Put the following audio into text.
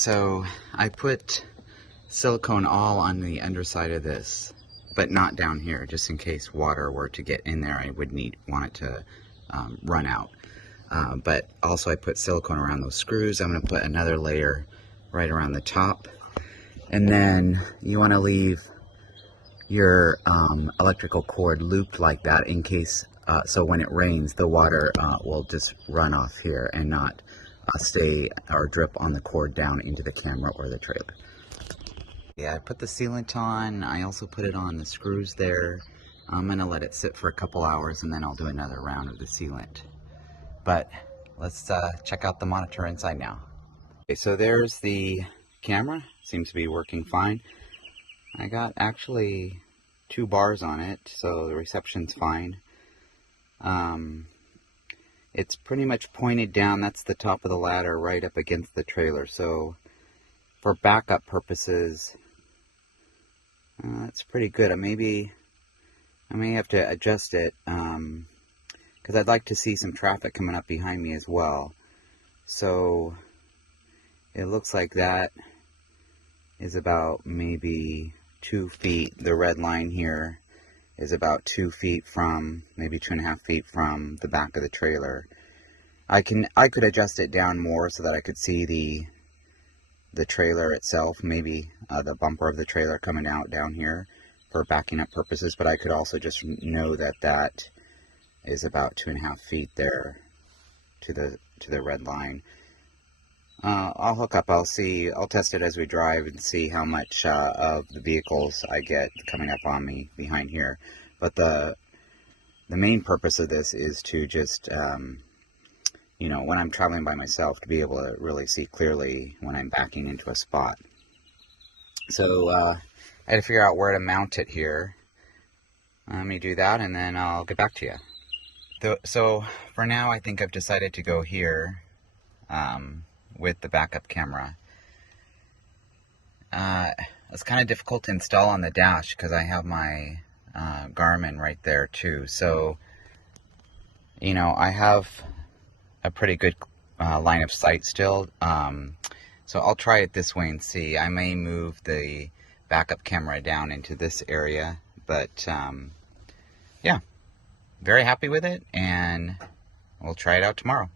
So I put silicone all on the underside of this, but not down here, just in case water were to get in there. I would want it to run out. But also I put silicone around those screws. I'm going to put another layer right around the top. And then you want to leave your electrical cord looped like that in case, so when it rains, the water will just run off here and not stay or drip on the cord down into the camera or the trailer. Yeah, I put the sealant on. I also put it on the screws there. I'm going to let it sit for a couple hours and then I'll do another round of the sealant. But let's check out the monitor inside now. Okay, so there's the camera. Seems to be working fine. I got actually 2 bars on it, so the reception's fine. It's pretty much pointed down. That's the top of the ladder right up against the trailer. So for backup purposes, that's pretty good. I may have to adjust it because I'd like to see some traffic coming up behind me as well. So it looks like that is about maybe 2 feet. The red line here is about 2 feet from, maybe 2.5 feet from the back of the trailer. I could adjust it down more so that I could see the trailer itself, maybe the bumper of the trailer coming out down here for backing up purposes, but I could also just know that that is about 2.5 feet there to the red line. I'll hook up, I'll test it as we drive and see how much of the vehicles I get coming up on me behind here. But the main purpose of this is to just, you know, when I'm traveling by myself, to be able to really see clearly when I'm backing into a spot. So I had to figure out where to mount it here. Let me do that and then I'll get back to you. So for now, I think I've decided to go here. With the backup camera. It's kind of difficult to install on the dash because I have my Garmin right there too. So, you know, I have a pretty good line of sight still. So I'll try it this way and see. I may move the backup camera down into this area, but yeah, very happy with it, and we'll try it out tomorrow.